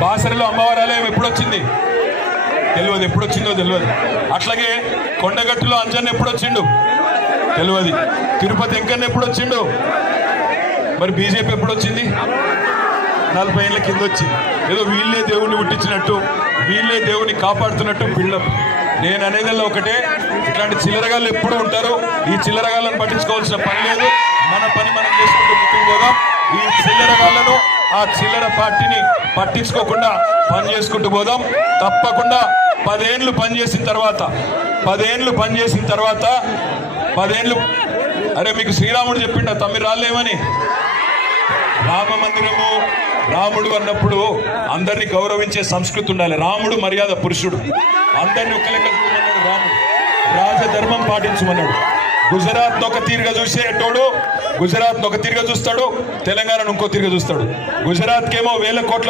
బాసరిలో అమ్మవారి ఆలయం ఎప్పుడొచ్చింది? తెలియదు ఎప్పుడొచ్చిందో తెలియదు అట్లాగే కొండగట్టులో అంజన్ ఎప్పుడొచ్చిండు? తెలియదు తిరుపతి వెంకన్న ఎప్పుడొచ్చిండు? మరి బీజేపీ ఎప్పుడొచ్చింది? నలభై ఏళ్ళ కింద వచ్చింది ఏదో వీళ్ళే దేవుణ్ణి పుట్టించినట్టు వీళ్ళే దేవుని కాపాడుతున్నట్టు బిల్డప్. నేను అనేదల్లా ఒకటే ఇట్లాంటి చిల్లరగాళ్ళు ఎప్పుడు ఉంటారు. ఈ చిల్లరగాళ్ళను పట్టించుకోవాల్సిన పని లేదు. మన పని మనం చేసుకుంటూ ముందుకు పోదాం. ఈ చిల్లరగాళ్ళను ఆ చిల్లర పార్టీని పట్టించుకోకుండా పని చేసుకుంటూ పోదాం. తప్పకుండా పదేండ్లు పని చేసిన తర్వాత పదేండ్లు పని చేసిన తర్వాత పదేండ్లు అరే మీకు శ్రీరాముడు చెప్పిండ తమ్మి రాలేమని? రామ మందిరము రాముడు అన్నప్పుడు అందరినీ గౌరవించే సంస్కృతి ఉండాలి. రాముడు మర్యాద పురుషుడు. అందరినీ ఒక లెక్క రాముడు. రాజధర్మం పాటించమన్నాడు. గుజరాత్ ఒక తీరుగా చూసేటోడు గుజరాత్ ఒక తీరుగా చూస్తాడు తెలంగాణను ఇంకో తీరుగా చూస్తాడు. గుజరాత్కేమో వేల కోట్ల